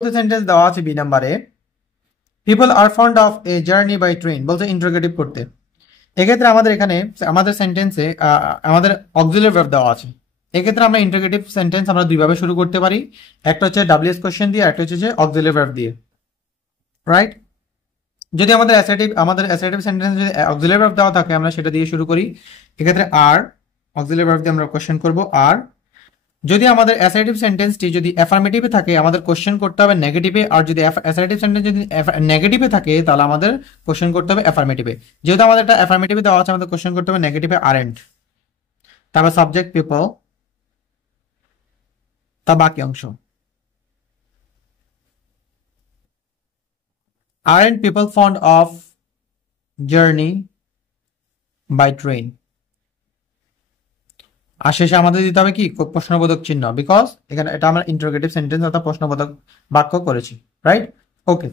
Sentence দেওয়া আছে B নাম্বারে, পিপল আর fond of a journey by train, বলছে ইন্টারোগেটিভ করতে। এক্ষেত্রে আমাদের এখানে আমাদের সেন্টেন্সে আমাদের অক্সিলারি ভার্ব দেওয়া আছে। এক্ষেত্রে আমরা ইন্টারোগেটিভ সেন্টেন্স আমরা দুইভাবে শুরু করতে পারি, একটা হচ্ছে ডাব্লিউএস কোশ্চেন দিয়ে, একটা হচ্ছে যে অক্সিলারি ভার্ব দিয়ে, রাইট? যদি আমাদের অ্যাসার্টিভ সেন্টেন্স যদি অক্সিলারি ভার্ব দেওয়া থাকে আমরা সেটা দিয়ে শুরু করি। এক্ষেত্রে আর অক্সিলারি ভার্ব দিয়ে আমরা কোশ্চেন করব আর। যদি আমাদের অ্যাসার্টিভ সেন্টেন্সটি যদি অ্যাফার্মেটিভে থাকে আমাদের কোশ্চেন করতে হবে নেগেটিভে, আর যদি অ্যাসার্টিভ সেন্টেন্স যদি নেগেটিভে থাকে তাহলে আমাদের কোশ্চেন করতে হবে অ্যাফার্মেটিভে। যেহেতু আমাদের একটা অ্যাফার্মেটিভে দেওয়া আছে আমাদের কোশ্চেন করতে হবে নেগেটিভে আরেন্ট, তারপর সাবজেক্ট পিপল, তা বাকি অংশ। Aren't people fond of journey by train. আর শেষে আমাদের দিতে হবে কি প্রশ্নবোধক চিহ্ন, বিকজ এখানে এটা আমরা ইন্টারোগেটিভ সেন্টেন্স অর্থাৎ প্রশ্নবোধক বাক্য করেছি, রাইট? ওকে।